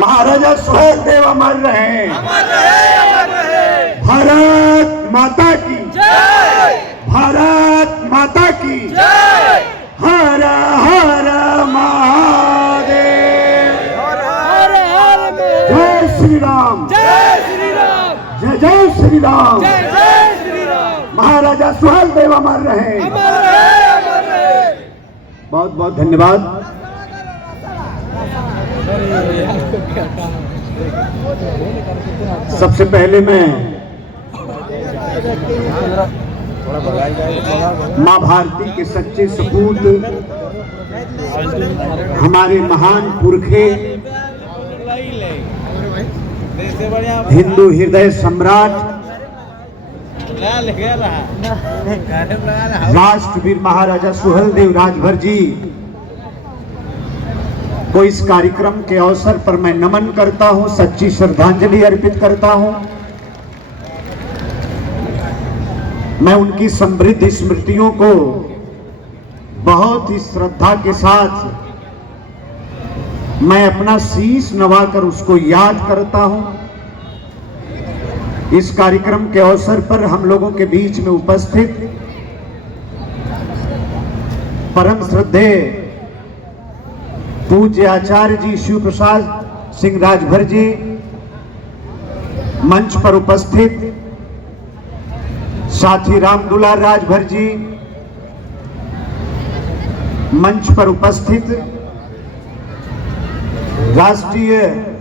महाराजा सुहेल देव अमर रहे। भारत माता की जय। भारत माता की जय। हर हर महादेव। जय श्री राम। जय श्री राम। जय जय श्री राम। जय जय श्री राम। महाराजा सुहेल देव अमर रहे। बहुत बहुत धन्यवाद। सबसे पहले मैं मां भारती के सच्चे सपूत, हमारे महान पुरखे, हिंदू हृदय सम्राट, राष्ट्रवीर महाराजा सुहेल देव राजभर जी को इस कार्यक्रम के अवसर पर मैं नमन करता हूं, सच्ची श्रद्धांजलि अर्पित करता हूं। मैं उनकी समृद्ध स्मृतियों को बहुत ही श्रद्धा के साथ मैं अपना शीश नवाकर उसको याद करता हूं। इस कार्यक्रम के अवसर पर हम लोगों के बीच में उपस्थित परम श्रद्धेय पूज्य आचार्य जी शिव प्रसाद सिंह राजभर जी, मंच पर उपस्थित साथी रामदुलार राजभर जी, मंच पर उपस्थित राष्ट्रीय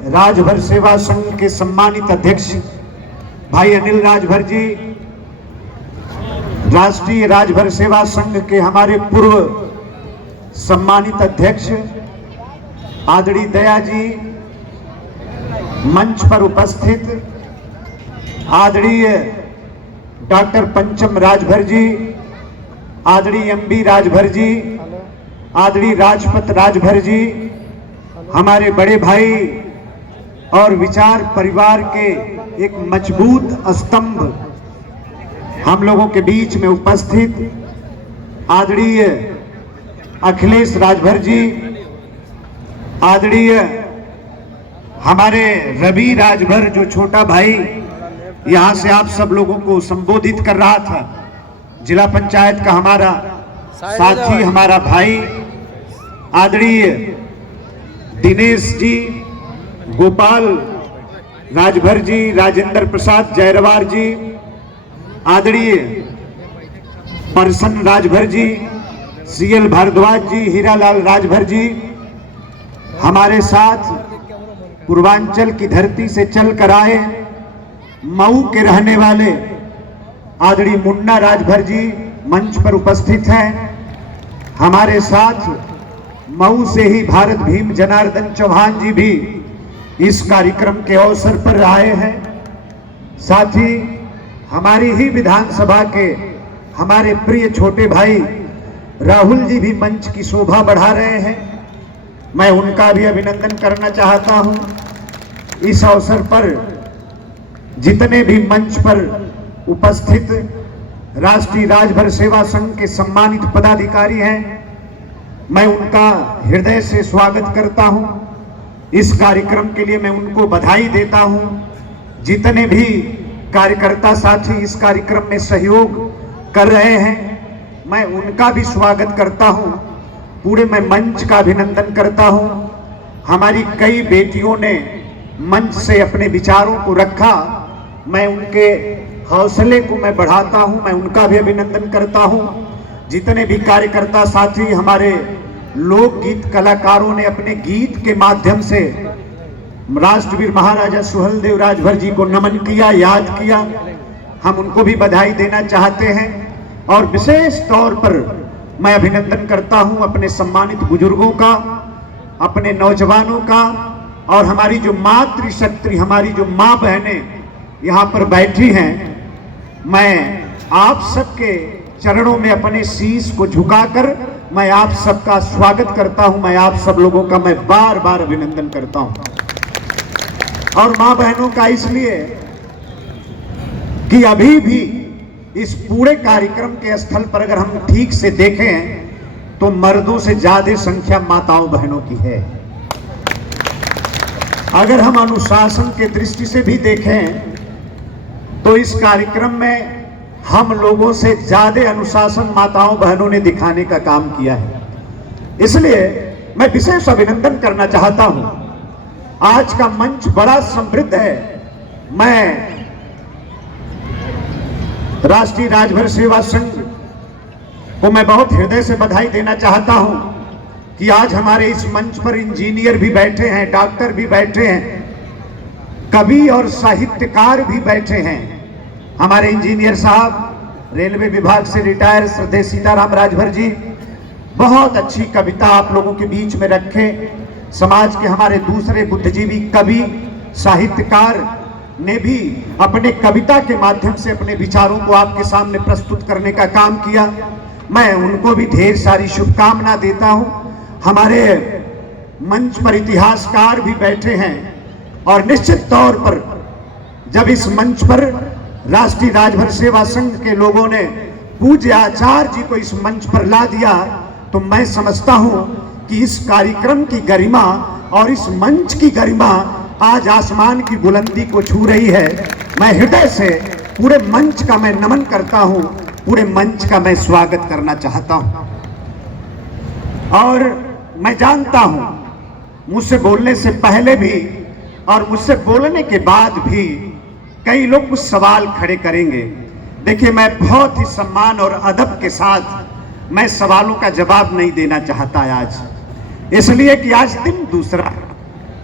राजभर सेवा संघ के सम्मानित अध्यक्ष भाई अनिल राजभर जी, राष्ट्रीय राजभर सेवा संघ के हमारे पूर्व सम्मानित अध्यक्ष आदरणीय दया जी, मंच पर उपस्थित आदरणीय डॉक्टर पंचम राजभर जी, आदरणीय एमबी राजभर जी, आदरणीय राजपत राजभर जी, हमारे बड़े भाई और विचार परिवार के एक मजबूत स्तंभ हम लोगों के बीच में उपस्थित आदरणीय अखिलेश राजभर जी, आदरणीय हमारे रवि राजभर जो छोटा भाई यहां से आप सब लोगों को संबोधित कर रहा था, जिला पंचायत का हमारा साथी, हमारा भाई आदरणीय दिनेश जी, गोपाल राजभर जी, राजेंद्र प्रसाद जयरवार जी, आदरणीय प्रसन्न राजभर जी, सीएल भारद्वाज जी, हीरालाल राजभर जी, हमारे साथ पूर्वांचल की धरती से चल कर आए मऊ के रहने वाले आदरणीय मुन्ना राजभर जी मंच पर उपस्थित हैं। हमारे साथ मऊ से ही भारत भीम जनार्दन चौहान जी भी इस कार्यक्रम के अवसर पर आए हैं। साथ ही हमारी ही विधानसभा के हमारे प्रिय छोटे भाई राहुल जी भी मंच की शोभा बढ़ा रहे हैं। मैं उनका भी अभिनंदन करना चाहता हूं। इस अवसर पर जितने भी मंच पर उपस्थित राष्ट्रीय राजभर सेवा संघ के सम्मानित पदाधिकारी हैं, मैं उनका हृदय से स्वागत करता हूं। इस कार्यक्रम के लिए मैं उनको बधाई देता हूं। जितने भी कार्यकर्ता साथी इस कार्यक्रम में सहयोग कर रहे हैं, मैं उनका भी स्वागत करता हूं। पूरे मैं मंच का अभिनंदन करता हूं। हमारी कई बेटियों ने मंच से अपने विचारों को रखा, मैं उनके हौसले को मैं बढ़ाता हूं, मैं उनका भी अभिनंदन करता हूं। जितने भी कार्यकर्ता साथी हमारे लोकगीत कलाकारों ने अपने गीत के माध्यम से राष्ट्रवीर महाराजा सुहेल देव राजभर जी को नमन किया, याद किया, हम उनको भी बधाई देना चाहते हैं। और विशेष तौर पर मैं अभिनंदन करता हूं अपने सम्मानित बुजुर्गों का, अपने नौजवानों का, और हमारी जो मातृशक्ति, हमारी जो माँ बहनें यहाँ पर बैठी हैं। मैं आप सबके चरणों में अपने शीश को झुकाकर मैं आप सबका स्वागत करता हूं। मैं आप सब लोगों का मैं बार बार अभिनंदन करता हूं। और माँ बहनों का इसलिए कि अभी भी इस पूरे कार्यक्रम के स्थल पर अगर हम ठीक से देखें तो मर्दों से ज्यादा संख्या माताओं बहनों की है। अगर हम अनुशासन के दृष्टि से भी देखें तो इस कार्यक्रम में हम लोगों से ज्यादा अनुशासन माताओं बहनों ने दिखाने का काम किया है। इसलिए मैं विशेष अभिनंदन करना चाहता हूं। आज का मंच बड़ा समृद्ध है। मैं राष्ट्रीय राजभर सेवा संघ को मैं बहुत हृदय से बधाई देना चाहता हूं कि आज हमारे इस मंच पर इंजीनियर भी बैठे हैं, डॉक्टर भी बैठे हैं, कवि और साहित्यकार भी बैठे हैं। हमारे इंजीनियर साहब रेलवे विभाग से रिटायर श्रद्धेय सीताराम राजभर जी बहुत अच्छी कविता आप लोगों के बीच में रखे। समाज के हमारे दूसरे बुद्धिजीवी कवि साहित्यकार ने भी अपने कविता के माध्यम से अपने विचारों को आपके सामने प्रस्तुत करने का काम किया। मैं उनको भी ढेर सारी शुभकामना देता हूं। हमारे मंच पर इतिहासकार भी बैठे हैं और निश्चित तौर पर जब इस मंच पर राष्ट्रीय राजभर सेवा संघ के लोगों ने पूज्य आचार्य जी को इस मंच पर ला दिया तो मैं समझता हूं कि इस कार्यक्रम की गरिमा और इस मंच की गरिमा आज आसमान की बुलंदी को छू रही है। मैं हृदय से पूरे मंच का मैं नमन करता हूं, पूरे मंच का मैं स्वागत करना चाहता हूं। और मैं जानता हूं मुझसे बोलने से पहले भी और मुझसे बोलने के बाद भी कई लोग कुछ सवाल खड़े करेंगे। देखिए, मैं बहुत ही सम्मान और अदब के साथ मैं सवालों का जवाब नहीं देना चाहता आज, इसलिए कि आज दिन दूसरा।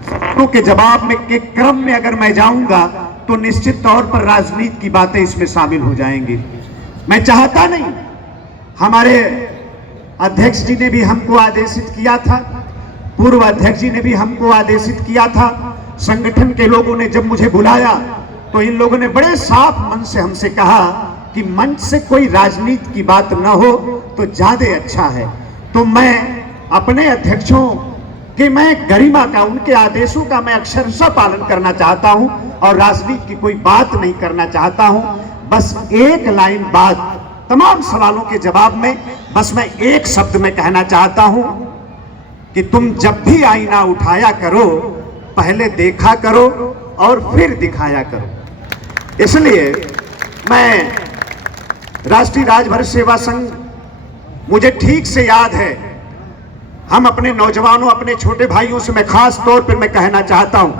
सवालों के जवाब में के क्रम में अगर मैं जाऊंगा तो निश्चित तौर पर राजनीति की बातें इसमें शामिल हो जाएंगी। मैं चाहता नहीं। हमारे अध्यक्ष जी ने भी हमको आदेशित किया था, पूर्व अध्यक्ष जी ने भी हमको आदेशित किया था। संगठन के लोगों ने जब मुझे बुलाया तो इन लोगों ने बड़े साफ मन से हमसे कहा कि मंच से कोई राजनीति की बात न हो तो ज्यादा अच्छा है। तो मैं अपने अध्यक्षों कि मैं गरिमा का, उनके आदेशों का मैं अक्षरशः पालन करना चाहता हूं और राजनीति की कोई बात नहीं करना चाहता हूं। बस एक लाइन बात तमाम सवालों के जवाब में बस मैं एक शब्द में कहना चाहता हूं कि तुम जब भी आईना उठाया करो पहले देखा करो और फिर दिखाया करो। इसलिए मैं राष्ट्रीय राजभर सेवा संघ, मुझे ठीक से याद है, हम अपने नौजवानों, अपने छोटे भाइयों से मैं खास तौर पर मैं कहना चाहता हूं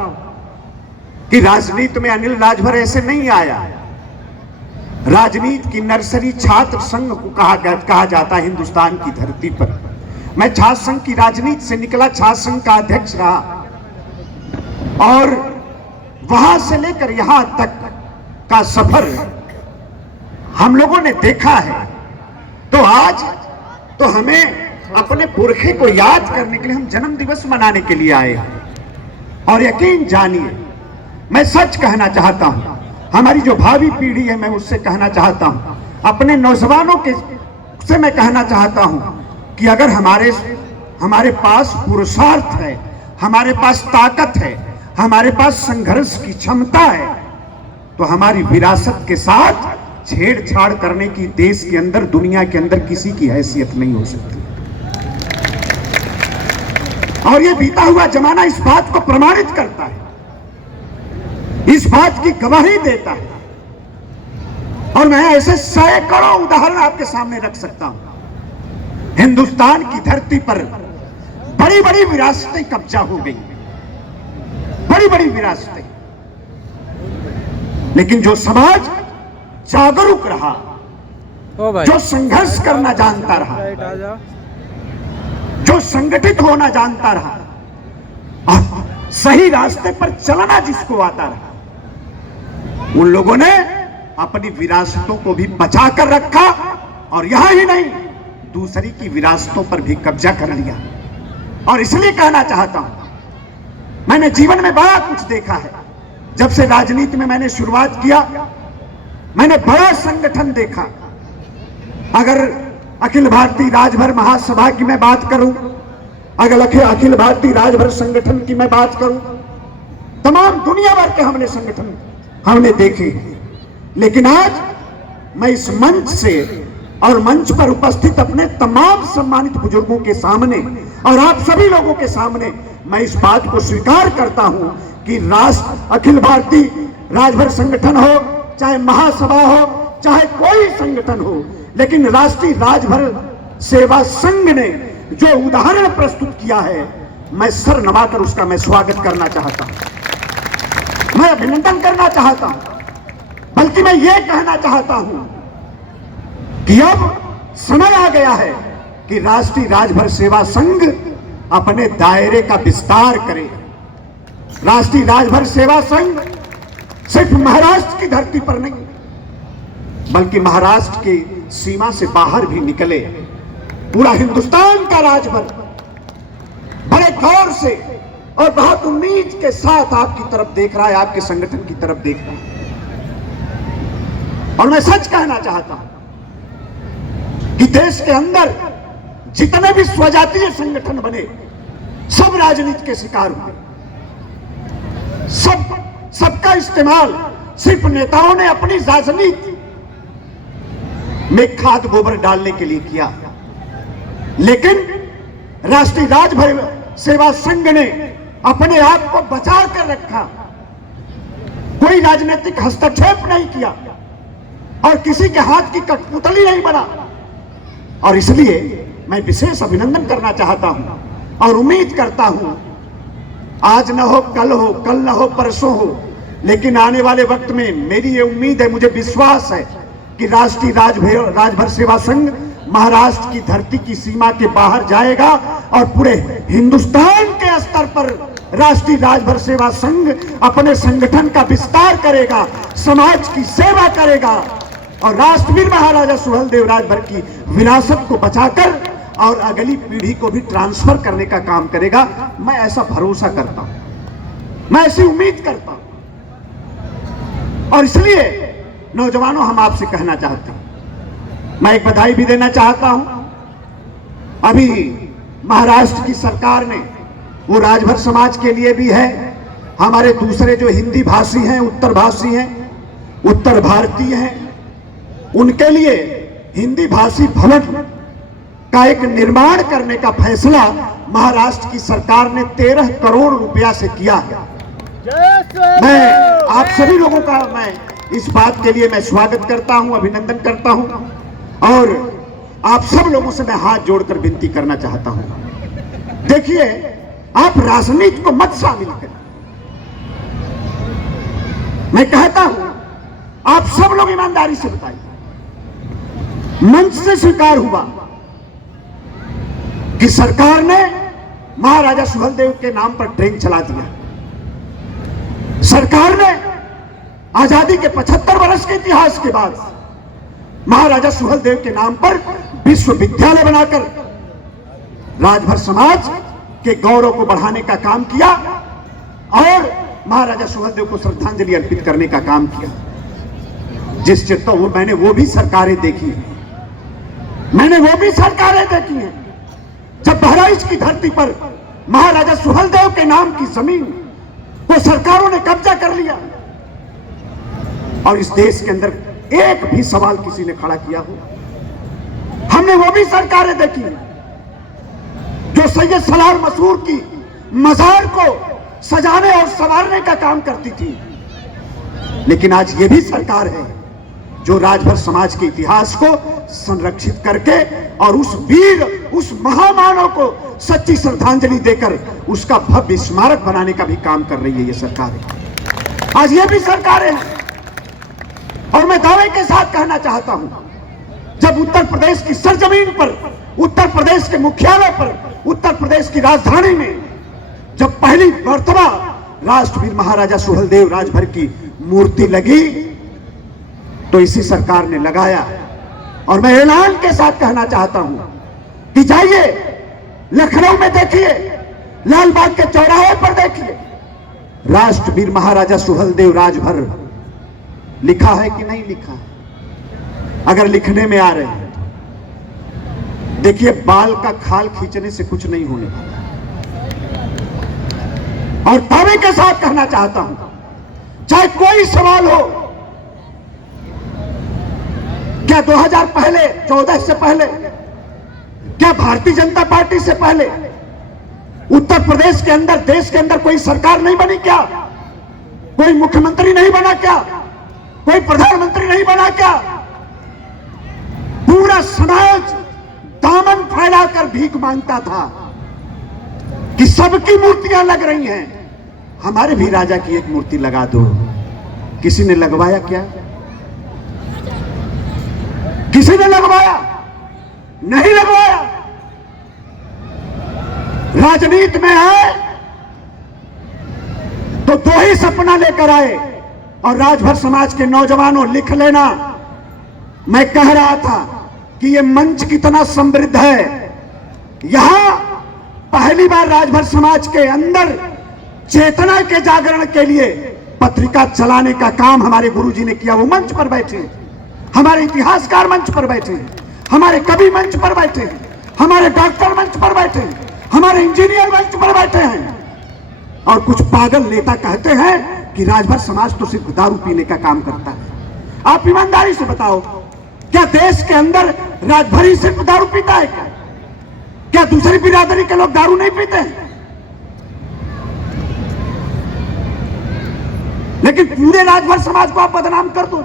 कि राजनीति में अनिल राजभर ऐसे नहीं आया। राजनीति की नर्सरी छात्र संघ को कहा जाता है हिंदुस्तान की धरती पर। मैं छात्र संघ की राजनीति से निकला, छात्र संघ का अध्यक्ष रहा और वहां से लेकर यहां तक का सफर हम लोगों ने देखा है। तो आज तो हमें अपने पुरखे को याद करने के लिए हम जन्म दिवस मनाने के लिए आए हैं। और यकीन जानिए, मैं सच कहना चाहता हूं, हमारी जो भावी पीढ़ी है मैं उससे कहना चाहता हूं, अपने नौजवानों के से मैं कहना चाहता हूं कि अगर हमारे पास पुरुषार्थ है, हमारे पास ताकत है, हमारे पास संघर्ष की क्षमता है तो हमारी विरासत के साथ छेड़छाड़ करने की देश के अंदर, दुनिया के अंदर किसी की हैसियत नहीं हो सकती। और ये बीता हुआ जमाना इस बात को प्रमाणित करता है, इस बात की गवाही देता है। और मैं ऐसे सैकड़ों उदाहरण आपके सामने रख सकता हूं। हिंदुस्तान की धरती पर बड़ी बड़ी विरासतें कब्जा हो गई, बड़ी बड़ी विरासतें, लेकिन जो समाज जागरूक रहा, जो संघर्ष करना जानता रहा, जो संगठित होना जानता रहा, सही रास्ते पर चलना जिसको आता रहा, उन लोगों ने अपनी विरासतों को भी बचा कर रखा और यहां ही नहीं, दूसरी की विरासतों पर भी कब्जा कर लिया। और इसलिए कहना चाहता हूं, मैंने जीवन में बड़ा कुछ देखा है। जब से राजनीति में मैंने शुरुआत किया, मैंने बड़ा संगठन देखा। अगर अखिल भारतीय राजभर महासभा की मैं बात करूं, अगर अखिल भारतीय राजभर संगठन की मैं बात करूं, तमाम दुनिया भर के हमने संगठन हमने देखे। लेकिन आज मैं इस मंच से और मंच पर उपस्थित अपने तमाम सम्मानित बुजुर्गों के सामने और आप सभी लोगों के सामने मैं इस बात को स्वीकार करता हूं कि राष्ट्र अखिल भारतीय राजभर संगठन हो, चाहे महासभा हो, चाहे कोई संगठन हो, लेकिन राष्ट्रीय राजभर सेवा संघ ने जो उदाहरण प्रस्तुत किया है, मैं सर नवाकर उसका मैं स्वागत करना चाहता हूं, मैं अभिनंदन करना चाहता हूं। बल्कि मैं ये कहना चाहता हूं कि अब समय आ गया है कि राष्ट्रीय राजभर सेवा संघ अपने दायरे का विस्तार करे। राष्ट्रीय राजभर सेवा संघ सिर्फ महाराष्ट्र की धरती पर नहीं, बल्कि महाराष्ट्र की सीमा से बाहर भी निकले। पूरा हिंदुस्तान का राजभर बड़े गौर से और बहुत उम्मीद के साथ आपकी तरफ देख रहा है, आपके संगठन की तरफ देख रहा है। और मैं सच कहना चाहता हूं कि देश के अंदर जितने भी स्वजातीय संगठन बने, सब राजनीति के शिकार हुए। सबका इस्तेमाल सिर्फ नेताओं ने अपनी राजनीति में खाद गोबर डालने के लिए किया। लेकिन राष्ट्रीय राजभर सेवा संघ ने अपने आप को बचा कर रखा, कोई राजनीतिक हस्तक्षेप नहीं किया और किसी के हाथ की कठपुतली नहीं बना। और इसलिए मैं विशेष अभिनंदन करना चाहता हूं और उम्मीद करता हूं, आज न हो कल हो, कल न हो परसों हो, लेकिन आने वाले वक्त में मेरी ये उम्मीद है, मुझे विश्वास है कि राष्ट्रीय राजभर सेवा संघ महाराष्ट्र की धरती की सीमा के बाहर जाएगा और पूरे हिंदुस्तान के स्तर पर राष्ट्रीय राजभर सेवा संघ अपने संगठन का विस्तार करेगा, समाज की सेवा करेगा और राष्ट्रवीर महाराजा सुहेलदेव राजभर की विरासत को बचाकर और अगली पीढ़ी को भी ट्रांसफर करने का काम करेगा। मैं ऐसा भरोसा करता हूं, मैं ऐसी उम्मीद करता हूं। और इसलिए नौजवानों, हम आपसे कहना चाहते हैं, मैं एक बधाई भी देना चाहता हूं। अभी महाराष्ट्र की सरकार ने, वो राजभर समाज के लिए भी है, हमारे दूसरे जो हिंदी भाषी हैं, उत्तर भाषी हैं, उत्तर भारतीय हैं, उनके लिए हिंदी भाषी भवन का एक निर्माण करने का फैसला महाराष्ट्र की सरकार ने 13 करोड़ रुपया से किया है। मैं आप सभी लोगों का मैं इस बात के लिए मैं स्वागत करता हूं, अभिनंदन करता हूं और आप सब लोगों से मैं हाथ जोड़कर विनती करना चाहता हूं। देखिए, आप राजनीति को मत शामिल करें। मैं कहता हूं, आप सब लोग ईमानदारी से बताइए। मंच से स्वीकार हुआ कि सरकार ने महाराजा सुहेलदेव के नाम पर ट्रेन चला दिया। सरकार ने आजादी के 75 वर्ष के इतिहास के बाद महाराजा सुहेलदेव के नाम पर विश्वविद्यालय बनाकर राजभर समाज के गौरव को बढ़ाने का काम किया और महाराजा सुहेलदेव को श्रद्धांजलि अर्पित करने का काम किया। जिस चित्तों मैंने वो भी सरकारें देखी हैं, मैंने वो भी सरकारें देखी हैं जब बहराइच की धरती पर महाराजा सुहेलदेव के नाम की जमीन को सरकारों ने कब्जा कर लिया और इस देश के अंदर एक भी सवाल किसी ने खड़ा किया हो। हमने वो भी सरकारें देखी जो सैयद सलार मसूर की मजार को सजाने और संवारने का काम करती थी। लेकिन आज ये भी सरकार है जो राजभर समाज के इतिहास को संरक्षित करके और उस वीर, उस महामानव को सच्ची श्रद्धांजलि देकर उसका भव्य स्मारक बनाने का भी काम कर रही है ये सरकार। आज ये भी सरकारें हैं और मैं दावे के साथ कहना चाहता हूं, जब उत्तर प्रदेश की सरजमीन पर, उत्तर प्रदेश के मुख्यालय पर, उत्तर प्रदेश की राजधानी में जब पहली मर्तबा राष्ट्रवीर महाराजा सुहेलदेव राजभर की मूर्ति लगी तो इसी सरकार ने लगाया। और मैं ऐलान के साथ कहना चाहता हूं कि जाइए लखनऊ में देखिए, लाल बाग के चौराहे पर देखिए, राष्ट्रवीर महाराजा सुहेलदेव राजभर लिखा है कि नहीं लिखा। अगर लिखने में आ रहे हैं तो देखिए, बाल का खाल खींचने से कुछ नहीं होने वाला। और दावे के साथ कहना चाहता हूं, चाहे कोई सवाल हो, क्या 2014 से पहले, क्या भारतीय जनता पार्टी से पहले उत्तर प्रदेश के अंदर, देश के अंदर कोई सरकार नहीं बनी क्या? कोई मुख्यमंत्री नहीं बना क्या? कोई प्रधानमंत्री नहीं बना क्या? पूरा समाज दामन फैलाकर भीख मांगता था कि सबकी मूर्तियां लग रही हैं, हमारे भी राजा की एक मूर्ति लगा दो। किसी ने लगवाया क्या? किसी ने लगवाया? नहीं लगवाया। राजनीति में है तो दो ही सपना लेकर आए। और राजभर समाज के नौजवानों, लिख लेना, मैं कह रहा था कि यह मंच कितना समृद्ध है। यहां पहली बार राजभर समाज के अंदर चेतना के जागरण के लिए पत्रिका चलाने का काम हमारे गुरुजी ने किया। वो मंच पर बैठे, हमारे इतिहासकार मंच पर बैठे, हमारे कवि मंच पर बैठे, हमारे डॉक्टर मंच पर बैठे, हमारे इंजीनियर मंच पर बैठे हैं। और कुछ पागल नेता कहते हैं कि राजभर समाज तो सिर्फ दारू पीने का काम करता है। आप ईमानदारी से बताओ, क्या देश के अंदर राजभर ही सिर्फ दारू पीता है क्या? क्या दूसरी बिरादरी के लोग दारू नहीं पीते हैं? लेकिन पूरे राजभर समाज को आप बदनाम कर दो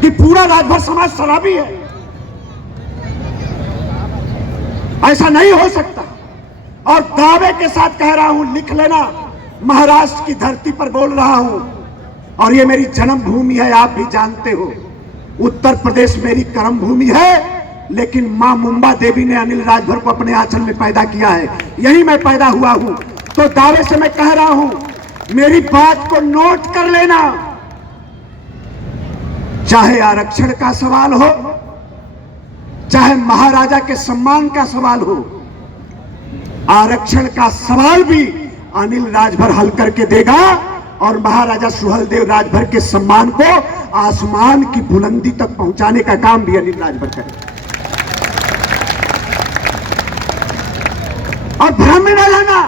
कि पूरा राजभर समाज शराबी है। ऐसा नहीं हो सकता। और दावे के साथ कह रहा हूं, लिख लेना, महाराष्ट्र की धरती पर बोल रहा हूं, और ये मेरी जन्मभूमि है, आप भी जानते हो। उत्तर प्रदेश मेरी कर्म भूमि है, लेकिन मां मुंबा देवी ने अनिल राजभर को अपने आंचल में पैदा किया है, यही मैं पैदा हुआ हूं। तो दावे से मैं कह रहा हूं, मेरी बात को नोट कर लेना। चाहे आरक्षण का सवाल हो, चाहे महाराजा के सम्मान का सवाल हो, आरक्षण का सवाल भी अनिल राजभर हल करके देगा। और महाराजा सुहेलदेव राजभर के सम्मान को आसमान की बुलंदी तक पहुंचाने का काम भी अनिल राजभर करेगा। और भ्रम में न रहना,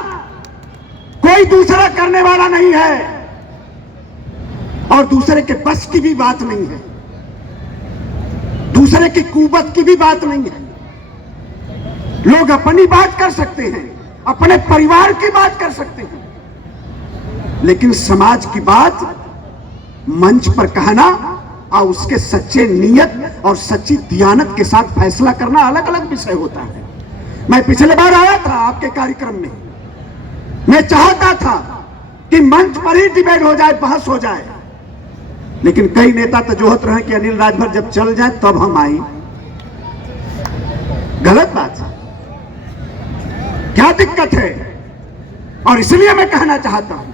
कोई दूसरा करने वाला नहीं है, और दूसरे के बस की भी बात नहीं है, दूसरे की कुवत की भी बात नहीं है। लोग अपनी बात कर सकते हैं, अपने परिवार की बात कर सकते हैं, लेकिन समाज की बात मंच पर कहना और उसके सच्चे नियत और सच्ची दियानत के साथ फैसला करना अलग अलग विषय होता है। मैं पिछले बार आया था आपके कार्यक्रम में, मैं चाहता था कि मंच पर ही डिबेट हो जाए, बहस हो जाए, लेकिन कई नेता तो जोहत रहे कि अनिल राजभर जब चल जाए तब हम आए। गलत बात है, क्या दिक्कत है? और इसलिए मैं कहना चाहता हूं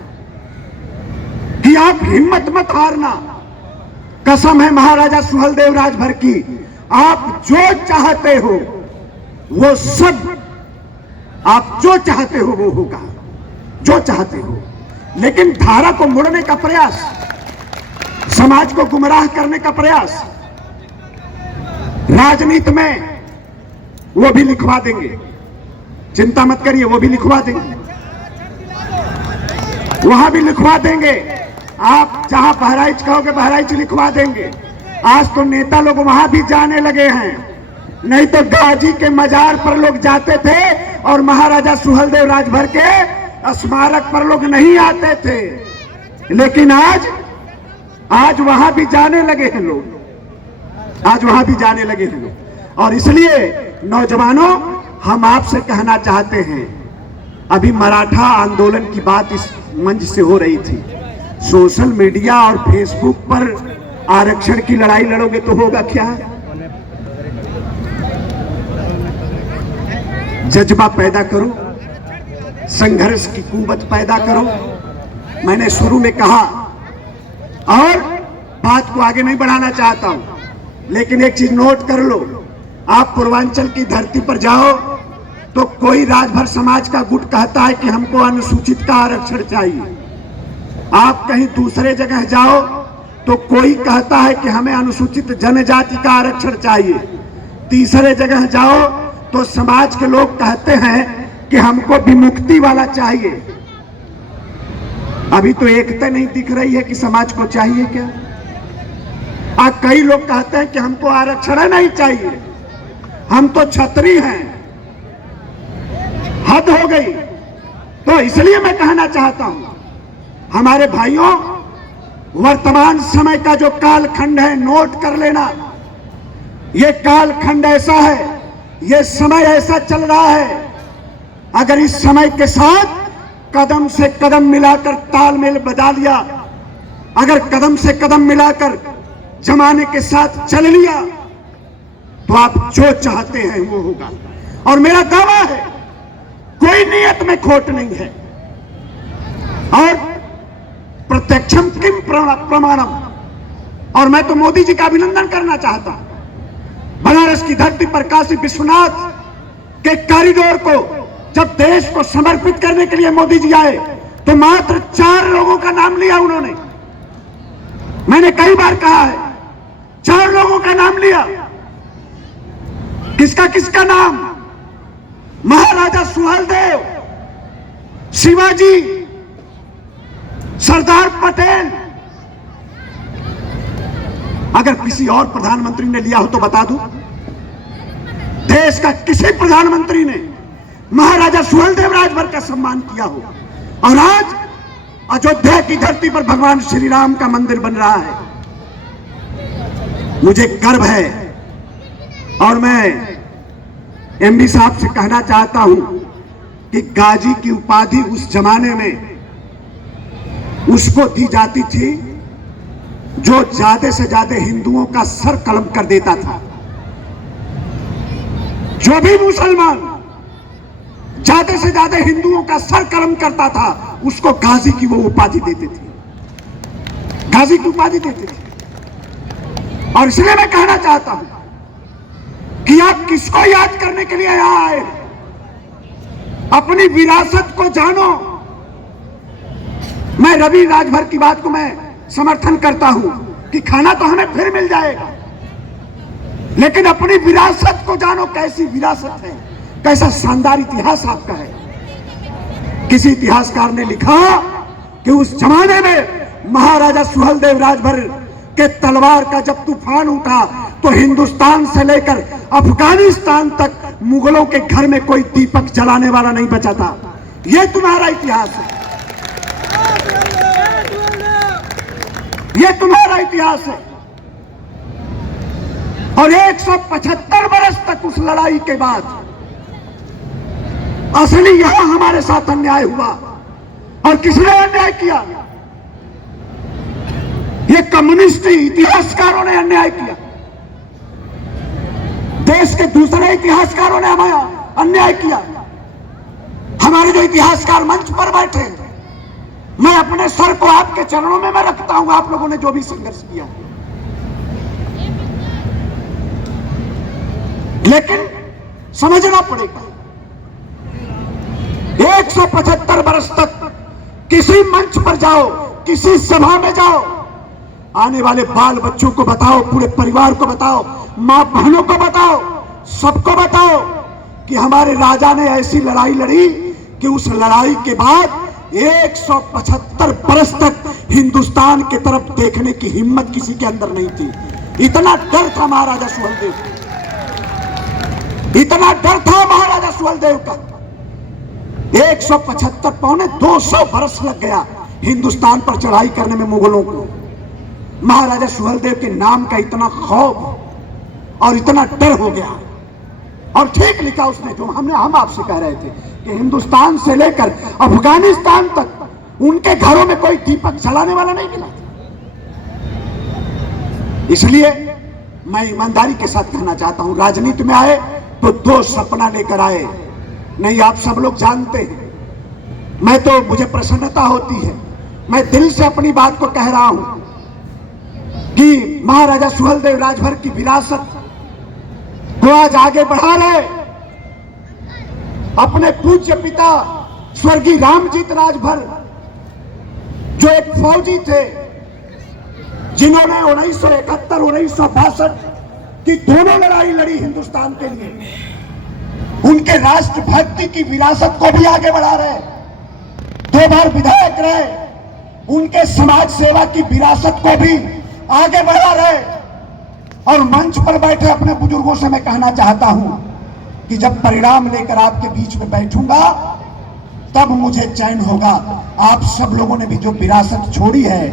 कि आप हिम्मत मत हारना। कसम है महाराजा सुहेलदेव राजभर की, आप जो चाहते हो वो सब, आप जो चाहते हो वो होगा, जो चाहते हो। लेकिन धारा को मोड़ने का प्रयास, समाज को गुमराह करने का प्रयास, राजनीति में वो भी लिखवा देंगे, चिंता मत करिए, वो भी लिखवा देंगे, वहां भी लिखवा देंगे। आप जहां बहराइच कहोगे बहराइच लिखवा देंगे। आज तो नेता लोग वहां भी जाने लगे हैं, नहीं तो गाजी के मजार पर लोग जाते थे और महाराजा सुहेलदेव राजभर के स्मारक पर लोग नहीं आते थे, लेकिन आज वहां भी जाने लगे हैं लोग, आज वहां भी जाने लगे हैं लोग। और इसलिए नौजवानों, हम आपसे कहना चाहते हैं, अभी मराठा आंदोलन की बात इस मंच से हो रही थी, सोशल मीडिया और फेसबुक पर आरक्षण की लड़ाई लड़ोगे तो होगा क्या? जज्बा पैदा करो, संघर्ष की कुवत पैदा करो। मैंने शुरू में कहा, और बात को आगे नहीं बढ़ाना चाहता हूं, लेकिन एक चीज नोट कर लो, आप पूर्वांचल की धरती पर जाओ तो कोई राजभर समाज का गुट कहता है कि हमको अनुसूचित का आरक्षण चाहिए। आप कहीं दूसरे जगह जाओ तो कोई कहता है कि हमें अनुसूचित जनजाति का आरक्षण चाहिए। तीसरे जगह जाओ तो समाज के लोग कहते हैं कि हमको विमुक्ति वाला चाहिए। अभी तो एकता नहीं दिख रही है कि समाज को चाहिए क्या। कई लोग कहते हैं कि हमको आरक्षण नहीं चाहिए, हम तो छत्री हैं। हद हो गई। तो इसलिए मैं कहना चाहता हूं हमारे भाइयों, वर्तमान समय का जो कालखंड है नोट कर लेना। ये कालखंड ऐसा है, ये समय ऐसा चल रहा है, अगर इस समय के साथ कदम से कदम मिलाकर तालमेल बजा लिया, अगर कदम से कदम मिलाकर जमाने के साथ चल लिया, तो आप जो चाहते हैं वो होगा। और मेरा दावा है, कोई नियत में खोट नहीं है। और प्रत्यक्षम किम प्रमाणम। और मैं तो मोदी जी का अभिनंदन करना चाहता हूं। बनारस की धरती पर काशी विश्वनाथ के कॉरिडोर को जब देश को समर्पित करने के लिए मोदी जी आए, तो मात्र 4 लोगों का नाम लिया उन्होंने। मैंने कई बार कहा है, 4 लोगों का नाम लिया। किसका किसका नाम? महाराजा सुहेलदेव, शिवाजी, सरदार पटेल। अगर किसी और प्रधानमंत्री ने लिया हो तो बता दूं, देश का किसी प्रधानमंत्री ने महाराजा सुहेलदेव राजभर का सम्मान किया हो। और आज अयोध्या की धरती पर भगवान श्री राम का मंदिर बन रहा है। मुझे गर्व है। और मैं एमडी साहब से कहना चाहता हूं कि गाजी की उपाधि उस जमाने में उसको दी जाती थी जो ज्यादा से ज्यादा हिंदुओं का सर कलम कर देता था। जो भी मुसलमान ज्यादा से ज्यादा हिंदुओं का सर कलम करता था, उसको गाजी की वो उपाधि देते थे, गाजी की उपाधि देते थे। और इसलिए मैं कहना चाहता हूं कि आप किसको याद करने के लिए यहां आए? अपनी विरासत को जानो। मैं रवि राजभर की बात को मैं समर्थन करता हूं कि खाना तो हमें फिर मिल जाएगा, लेकिन अपनी विरासत को जानो। कैसी विरासत है, कैसा शानदार इतिहास आपका है। किसी इतिहासकार ने लिखा कि उस जमाने में महाराजा सुहेलदेव राजभर के तलवार का जब तूफान उठा तो हिंदुस्तान से लेकर अफगानिस्तान तक मुगलों के घर में कोई दीपक जलाने वाला नहीं बचा था। यह तुम्हारा इतिहास है, यह तुम्हारा इतिहास है। और 175 वर्ष तक उस लड़ाई के बाद असली यहां हमारे साथ अन्याय हुआ। और किसने अन्याय किया? ये कम्युनिस्ट इतिहासकारों ने अन्याय किया। देश के दूसरे इतिहासकारों ने हमारा अन्याय किया। हमारे जो इतिहासकार मंच पर बैठे, मैं अपने सर को आपके चरणों में मैं रखता हूं। आप लोगों ने जो भी संघर्ष किया, लेकिन समझना पड़ेगा, 175 वर्ष तक किसी मंच पर जाओ, किसी सभा में जाओ, आने वाले बाल बच्चों को बताओ, पूरे परिवार को बताओ, मां बहनों को बताओ, सबको बताओ कि हमारे राजा ने ऐसी लड़ाई लड़ी कि उस लड़ाई के बाद 175 वर्ष तक हिंदुस्तान की तरफ देखने की हिम्मत किसी के अंदर नहीं थी। इतना डर था महाराजा सुहेलदेव, इतना डर था महाराजा सुहेलदेव का। 175 पौने 200 वर्ष लग गया हिंदुस्तान पर चढ़ाई करने में मुगलों को। महाराजा सुहेलदेव के नाम का इतना खौफ और इतना डर हो गया। और ठीक लिखा उसने, जो हम आपसे कह रहे थे कि हिंदुस्तान से लेकर अफगानिस्तान तक उनके घरों में कोई दीपक जलाने वाला नहीं मिला। इसलिए मैं ईमानदारी के साथ कहना चाहता हूं, राजनीति में आए तो 2 सपना लेकर आए। नहीं, आप सब लोग जानते हैं, मैं तो मुझे प्रसन्नता होती है, मैं दिल से अपनी बात को कह रहा हूं कि महाराजा सुहेलदेव राजभर की विरासत को आज आगे बढ़ा रहे अपने पूज्य पिता स्वर्गीय रामजीत राजभर, जो एक फौजी थे जिन्होंने 1971 1962 की दोनों लड़ाई लड़ी हिंदुस्तान के लिए। उनके राष्ट्रभक्ति की विरासत को भी आगे बढ़ा रहे, 2 बार विधायक रहे, उनके समाज सेवा की विरासत को भी आगे बढ़ा रहे। और मंच पर बैठे अपने बुजुर्गों से मैं कहना चाहता हूं कि जब परिणाम लेकर आपके बीच में बैठूंगा तब मुझे चैन होगा। आप सब लोगों ने भी जो विरासत छोड़ी है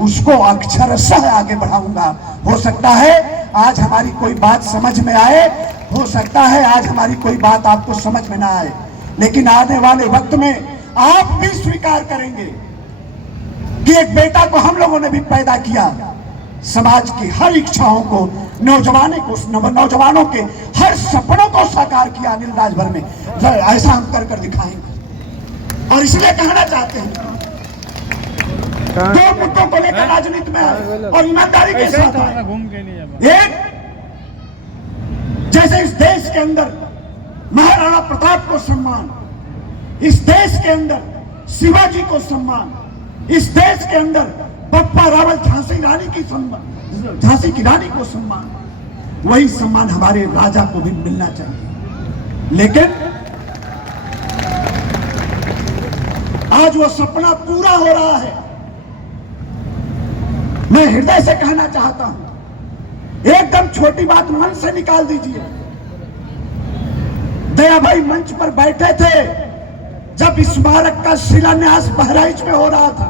उसको अक्षरशः आगे बढ़ाऊंगा। हो सकता है आज हमारी कोई बात समझ में आए, हो सकता है आज हमारी कोई बात आपको समझ में ना आए, लेकिन आने वाले वक्त में आप भी स्वीकार करेंगे कि एक बेटा को हम लोगों ने भी पैदा किया, समाज की हर इच्छाओं को, नौजवानों के हर सपनों को साकार किया अनिल राजभर में। ऐसा हम कर दिखाएंगे। और इसलिए कहना चाहते हैं, दो मुद्दों को लेकर राजनीति में आए और ईमानदारी के साथ आए। एक, जैसे इस देश के अंदर महाराणा प्रताप को सम्मान, इस देश के अंदर शिवाजी को सम्मान, इस देश के अंदर बप्पा रावल झांसी की रानी को सम्मान, वही सम्मान हमारे राजा को भी मिलना चाहिए। लेकिन आज वो सपना पूरा हो रहा है। मैं हृदय से कहना चाहता हूं, एकदम छोटी बात मन से निकाल दीजिए। दया भाई मंच पर बैठे थे जब स्मारक का शिलान्यास बहराइच में हो रहा था।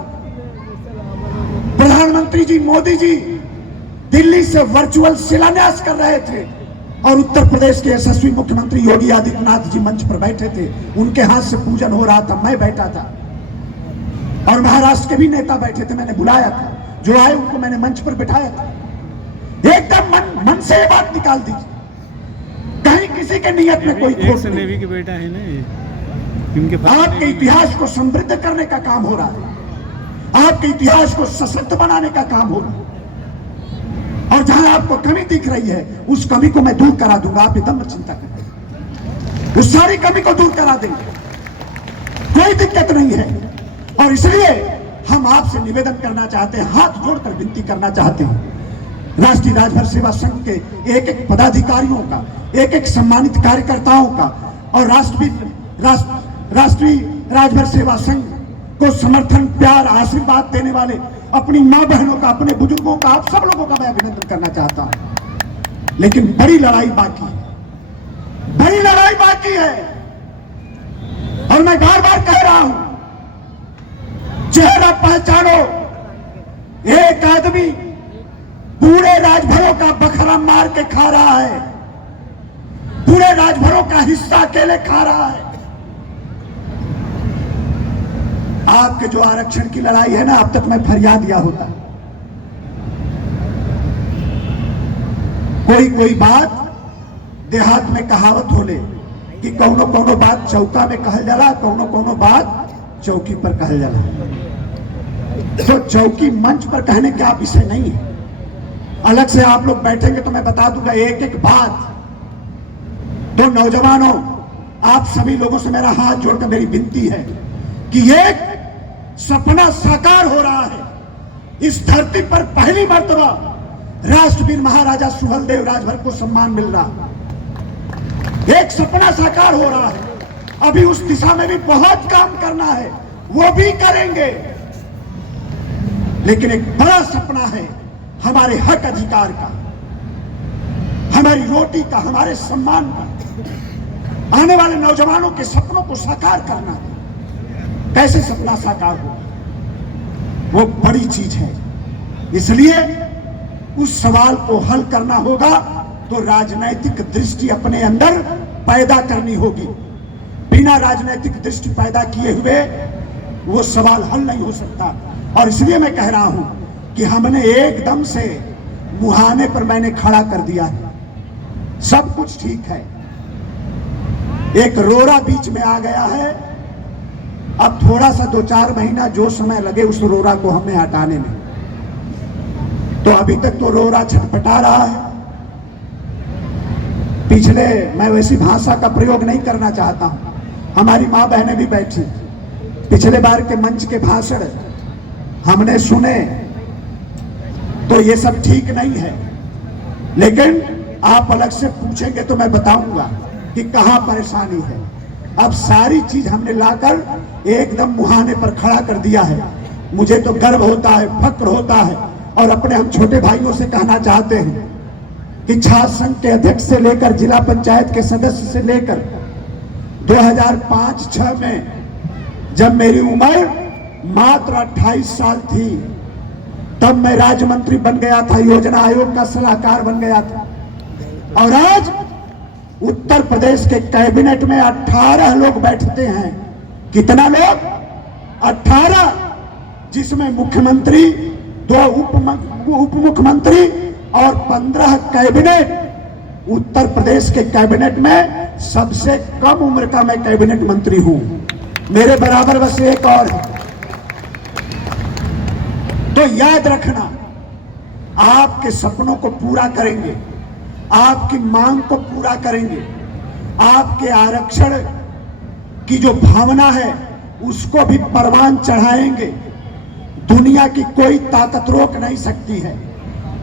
प्रधानमंत्री जी मोदी जी दिल्ली से वर्चुअल शिलान्यास कर रहे थे और उत्तर प्रदेश के यशस्वी मुख्यमंत्री योगी आदित्यनाथ जी मंच पर बैठे थे। उनके हाथ से पूजन हो रहा था, मैं बैठा था और महाराष्ट्र के भी नेता बैठे थे। मैंने बुलाया था, जो आए उनको मैंने मंच पर बिठाया था। एकदम मन से ये बात निकाल दीजिए, कहीं किसी के नियत में कोई खोट नहीं। नेवी के बेटा है ना, आपके इतिहास को समृद्ध करने का काम हो रहा है, आपके इतिहास को सशक्त बनाने का काम हो रहा है। और जहां आपको कमी दिख रही है उस कमी को मैं दूर करा दूंगा। आप एकदम चिंता करें, उस सारी कमी को दूर करा देंगे, कोई दिक्कत नहीं है। और इसलिए हम आपसे निवेदन करना चाहते हैं, हाथ जोड़कर विनती करना चाहते हैं, राष्ट्रीय राजभर सेवा संघ के एक एक पदाधिकारियों का, एक एक सम्मानित कार्यकर्ताओं का और राष्ट्रीय राजभर सेवा संघ को समर्थन, प्यार, आशीर्वाद देने वाले अपनी मां बहनों का, अपने बुजुर्गों का, आप सब लोगों का मैं अभिनंदन करना चाहता हूं। लेकिन बड़ी लड़ाई बाकी है, बड़ी लड़ाई बाकी है। और मैं बार बार कह रहा हूं, चेहरा पहचानो। एक आदमी पूरे राजभरों का बखरा मार के खा रहा है, पूरे राजभरों का हिस्सा अकेले खा रहा है। आपके जो आरक्षण की लड़ाई है ना, अब तक मैं फरियाद दिया होता। कोई बात देहात में कहावत होले कि कौनो कौनो बात चौका में कहल जाला, कौनो बात चौकी पर कहल जाला। तो चौकी मंच पर कहने का विषय नहीं है, अलग से आप लोग बैठेंगे तो मैं बता दूंगा एक एक बात। तो नौजवानों, आप सभी लोगों से मेरा हाथ जोड़कर मेरी विनती है कि एक सपना साकार हो रहा है। इस धरती पर पहली मर्तबा राष्ट्रवीर महाराजा सुहेलदेव राजभर को सम्मान मिल रहा, एक सपना साकार हो रहा है। अभी उस दिशा में भी बहुत काम करना है, वो भी करेंगे, लेकिन एक बड़ा सपना है हमारे हक अधिकार का, हमारी रोटी का, हमारे सम्मान का, आने वाले नौजवानों के सपनों को साकार करना। कैसे सपना साकार हो, वो बड़ी चीज है। इसलिए उस सवाल को हल करना होगा तो राजनैतिक दृष्टि अपने अंदर पैदा करनी होगी। बिना राजनैतिक दृष्टि पैदा किए हुए वो सवाल हल नहीं हो सकता। और इसलिए मैं कह रहा हूं कि हमने एकदम से मुहाने पर मैंने खड़ा कर दिया है, सब कुछ ठीक है। एक रोरा बीच में आ गया है, अब थोड़ा सा 2-4 महीना जो समय लगे उस रोरा को हमें हटाने में। तो अभी तक तो रोरा छटपटा रहा है। पिछले, मैं वैसी भाषा का प्रयोग नहीं करना चाहता हूं, हमारी मां बहनें भी बैठी, पिछले बार के मंच के भाषण हमने सुने, तो ये सब ठीक नहीं है। लेकिन आप अलग से पूछेंगे तो मैं बताऊंगा कि कहां परेशानी है। अब सारी चीज हमने लाकर एकदम मुहाने पर खड़ा कर दिया है। मुझे तो गर्व होता है, फक्र होता है। और अपने हम छोटे भाइयों से कहना चाहते हैं कि छात्र संघ के अध्यक्ष से लेकर जिला पंचायत के सदस्य से लेकर 2005-06 में जब मेरी उम्र मात्र 28 साल थी तब मैं राज्य मंत्री बन गया था, योजना आयोग का सलाहकार बन गया था। और आज उत्तर प्रदेश के कैबिनेट में 18 लोग बैठते हैं। कितना लोग? 18, जिसमें मुख्यमंत्री, 2 उप मुख्यमंत्री और 15 कैबिनेट। उत्तर प्रदेश के कैबिनेट में सबसे कम उम्र का मैं कैबिनेट मंत्री हूं। मेरे बराबर बस एक और है। तो याद रखना, आपके सपनों को पूरा करेंगे, आपकी मांग को पूरा करेंगे, आपके आरक्षण की जो भावना है उसको भी परवान चढ़ाएंगे। दुनिया की कोई ताकत रोक नहीं सकती है।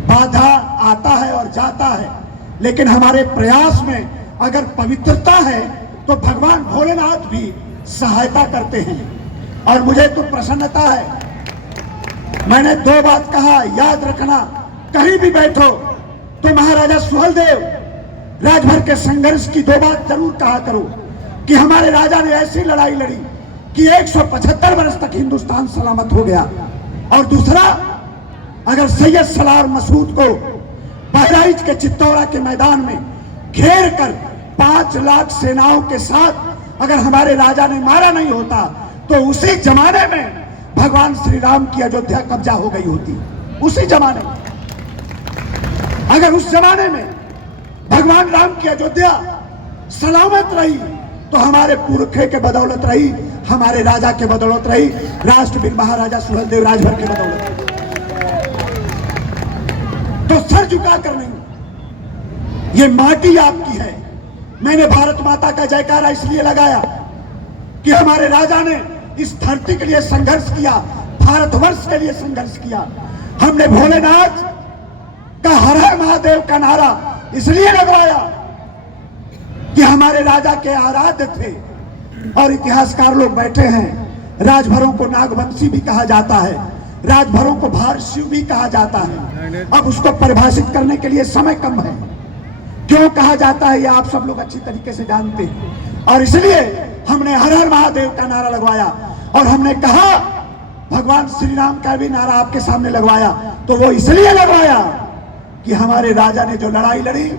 बाधा आता है और जाता है, लेकिन हमारे प्रयास में अगर पवित्रता है तो भगवान भोलेनाथ भी सहायता करते हैं। और मुझे तो प्रसन्नता है, मैंने 2 बात कहा, याद रखना, कहीं भी बैठो तो महाराजा सुहेलदेव राजभर के संघर्ष की 2 बात जरूर कहा करो कि हमारे राजा ने ऐसी लड़ाई लड़ी कि 175 वर्ष तक हिंदुस्तान सलामत हो गया। और दूसरा, अगर सैयद सलार मसूद को बहराइच के चित्तौरा के मैदान में घेर कर 5 लाख सेनाओं के साथ अगर हमारे राजा ने मारा नहीं होता तो उसी जमाने में भगवान श्री राम की अयोध्या कब्जा हो गई होती। उसी जमाने में, अगर उस जमाने में भगवान राम की अयोध्या सलामत रही तो हमारे पुरखे के बदौलत रही, हमारे राजा के बदौलत रही, राष्ट्रवीर महाराजा सुहेलदेव राजभर के बदौलत रही। तो सर झुकाकर नहीं, ये माटी आपकी है। मैंने भारत माता का जयकारा इसलिए लगाया कि हमारे राजा ने इस धरती के लिए संघर्ष किया, भारतवर्ष के लिए संघर्ष किया। हमने भोलेनाथ का हर हर महादेव का नारा इसलिए लगवाया कि हमारे राजा के आराध्य थे। और इतिहासकार लोग बैठे हैं, राजभरों को नागवंशी भी कहा जाता है, राजभरों को भारशिव भी कहा जाता है। अब उसको परिभाषित करने के लिए समय कम है। क्यों कहा जाता है ये आप सब लोग अच्छी तरीके से जानते हैं। और इसलिए हमने हर हर महादेव का नारा लगवाया और हमने कहा, भगवान श्री राम का भी नारा आपके सामने लगवाया। तो वो इसलिए लगवाया कि हमारे राजा ने जो लड़ाई लड़ी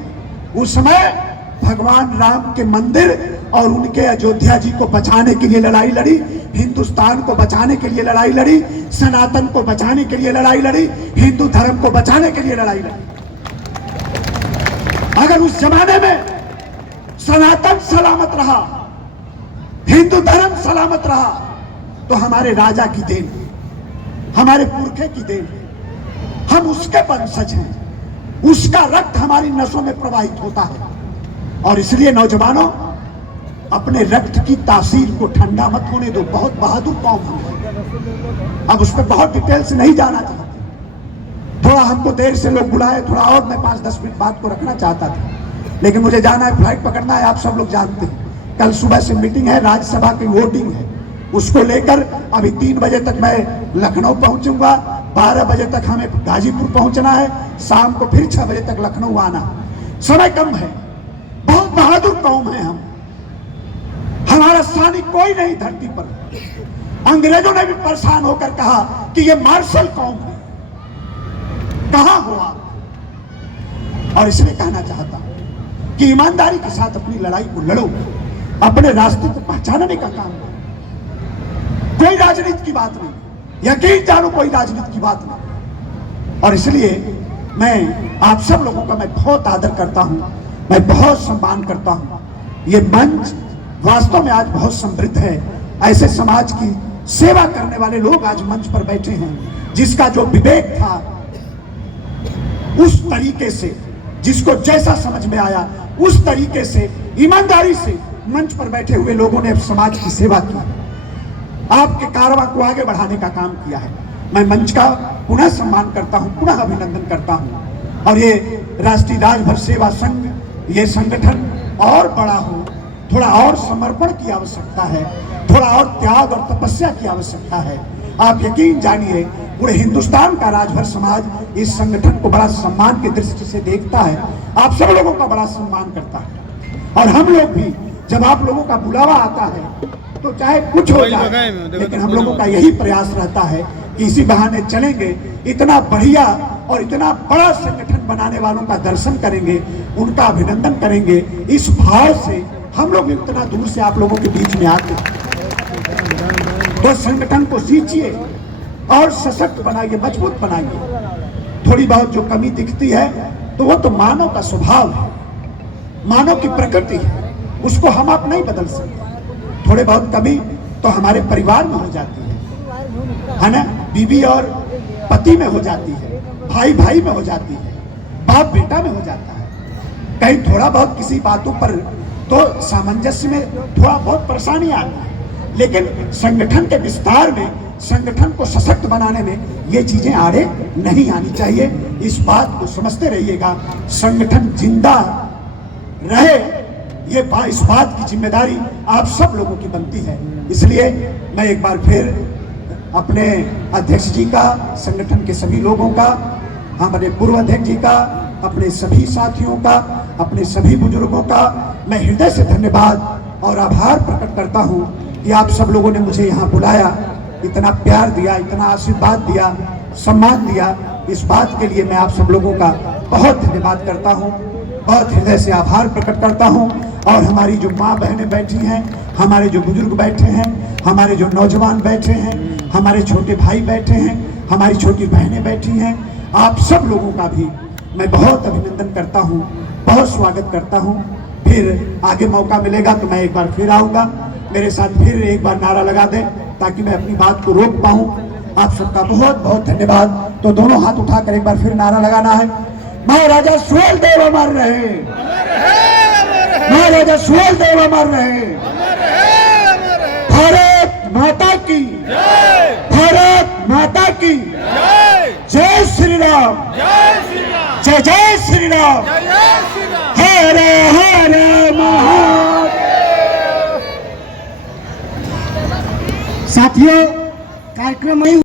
उस समय भगवान राम के मंदिर और उनके अयोध्या जी को बचाने के लिए लड़ाई लड़ी, हिंदुस्तान को बचाने के लिए लड़ाई लड़ी, सनातन को बचाने के लिए लड़ाई लड़ी, हिंदू धर्म को बचाने के लिए लड़ाई लड़ी। अगर उस जमाने में सनातन सलामत रहा, हिंदू धर्म सलामत रहा, तो हमारे राजा की देन, हमारे पुरखे की देन, हम उसके वंशज हैं, उसका रक्त हमारी नसों में प्रवाहित होता है। और इसलिए नौजवानों, अपने रक्त की तासीर को ठंडा मत होने दो। बहुत बहादुर कौम है। अब उस पर बहुत डिटेल से नहीं जाना चाहते, थोड़ा हमको देर से लोग बुलाए, थोड़ा और मैं 5-10 मिनट बात को रखना चाहता था, लेकिन मुझे जाना है, फ्लाइट पकड़ना है। आप सब लोग जानते हैं कल सुबह से मीटिंग है, राज्यसभा की वोटिंग है, उसको लेकर अभी 3 बजे तक मैं लखनऊ पहुंचूंगा, 12 बजे तक हमें गाजीपुर पहुंचना है, शाम को फिर 6 बजे तक लखनऊ आना। समय कम है। बहुत बहादुर कौम है हम, हमारा सानी कोई नहीं धरती पर। अंग्रेजों ने भी परेशान होकर कहा कि ये मार्शल कौम है, कहां हो आप? और इसलिए कहना चाहता हूं कि ईमानदारी के साथ अपनी लड़ाई को लड़ो, अपने रास्ते को पहचानने का काम करो। कोई राजनीति की बात नहीं, यकीन जानो कोई राजनीति की बात नहीं। और इसलिए मैं आप सब लोगों का मैं बहुत आदर करता हूं, मैं बहुत सम्मान करता हूं। ये मंच वास्तव में आज बहुत समृद्ध है। ऐसे समाज की सेवा करने वाले लोग आज मंच पर बैठे हैं, जिसका जो विवेक था उस तरीके से, जिसको जैसा समझ में आया उस तरीके से, ईमानदारी से मंच पर बैठे हुए लोगों ने समाज की सेवा की, आपके कारवां को आगे बढ़ाने का काम किया है। मैं मंच का पुनः सम्मान करता हूं, पुनः अभिनंदन करता हूं। और ये राष्ट्रीय राजभर सेवा संघ, ये संगठन और बड़ा हो, थोड़ा और समर्पण की आवश्यकता है, थोड़ा और त्याग और तपस्या की आवश्यकता है। आप यकीन जानिए, पूरे हिंदुस्तान का राजभर समाज इस संगठन को बड़ा सम्मान की दृष्टि से देखता है, आप सब लोगों का बड़ा सम्मान करता है। और हम लोग भी जब आप लोगों का बुलावा आता है तो चाहे कुछ हो जाए, लेकिन हम लोगों का यही प्रयास रहता है कि इसी बहाने चलेंगे, इतना बढ़िया और इतना बड़ा संगठन बनाने वालों का दर्शन करेंगे, उनका अभिनंदन करेंगे। इस भाव से हम लोग इतना दूर से आप लोगों के बीच में आते हैं, तो संगठन को सींचिए और सशक्त बनाइए, मजबूत बनाइए। थोड़ी बहुत जो कमी दिखती है तो वो तो मानव का स्वभाव है, मानव की प्रकृति है, उसको हम आप नहीं बदल सकते। थोड़े बहुत कमी तो हमारे परिवार में हो जाती है ना, बीवी और पति में हो जाती है, भाई भाई में हो जाती है, बाप बेटा में हो जाता है। कहीं थोड़ा बहुत किसी बातों पर तो सामंजस्य में थोड़ा बहुत परेशानी आती है, लेकिन संगठन के विस्तार में, संगठन को सशक्त बनाने में ये चीजें आड़े नहीं आनी चाहिए। इस बात को समझते रहिएगा। संगठन जिंदा रहे, इस बात की जिम्मेदारी आप सब लोगों की बनती है। इसलिए मैं एक बार फिर अपने अध्यक्ष जी का, संगठन के सभी लोगों का, हमारे पूर्व अध्यक्ष जी का, अपने सभी साथियों का, अपने सभी बुजुर्गों का मैं हृदय से धन्यवाद और आभार प्रकट करता हूं कि आप सब लोगों ने मुझे यहाँ बुलाया, इतना प्यार दिया, इतना आशीर्वाद दिया, सम्मान दिया। इस बात के लिए मैं आप सब लोगों का बहुत धन्यवाद करता हूँ, बहुत हृदय से आभार प्रकट करता हूँ। और हमारी जो माँ बहनें बैठी हैं, हमारे जो बुजुर्ग बैठे हैं, हमारे जो नौजवान बैठे हैं, हमारे छोटे भाई बैठे हैं, हमारी छोटी बहनें बैठी हैं, आप सब लोगों का भी मैं बहुत अभिनंदन करता हूँ, बहुत स्वागत करता हूँ। फिर आगे मौका मिलेगा तो मैं एक बार फिर आऊँगा, मेरे साथ फिर एक बार नारा लगा दें ताकि मैं अपनी बात को रोक पाऊँ। आप सबका बहुत बहुत धन्यवाद। तो दोनों हाथ उठाकर एक बार फिर नारा लगाना है, महाराजा सुहेलदेव अमर रहे, महाराजा सुहेलदेव अमर रहे, भारत माता की, भारत माता की, जय श्री राम, जय जय श्री राम, हर हर महादेव। साथियों, कार्यक्रम